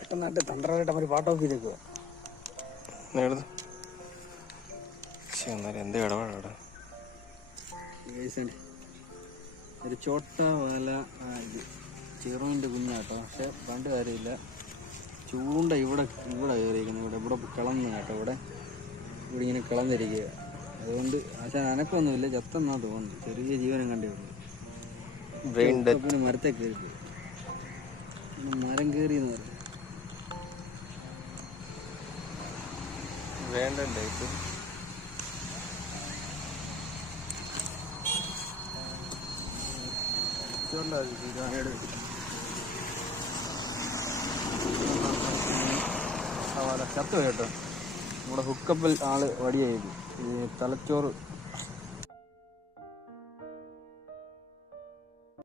പെട്ടെന്നായിട്ട് തന്ത്രമായിട്ട് അവർ പാട്ട് ഓഫ് ചെയ്തേക്കുക. എന്ത് ഇടപാടാ ഒരു ചോട്ട വല. ഇത് ചെറുവിൻ്റെ കുഞ്ഞാട്ടോ, പക്ഷെ പണ്ട് കാര്യമില്ല. ചൂണ്ട ഇവിടെ കയറിയിരിക്കുന്നു. ഇവിടെ കിളന്ന് കേട്ടോ. ഇവിടെ ഇങ്ങനെ കിളന്നിരിക്കുക. അതുകൊണ്ട് പക്ഷെ അനക്കൊന്നുമില്ല. ചത്തെന്നാ തോന്നുന്നു. ചെറിയ ജീവനം കണ്ടേ ഉള്ളൂ. പിന്നെ മരത്തെ കയറി മരം കയറി എന്ന് പറയും. വേണ്ടല്ലേ ഇപ്പം ചത്തു കേട്ടോ. നമ്മുടെ ഹുക്കപ്പിൽ ആള് വടിയായി. ഈ തലച്ചോറ്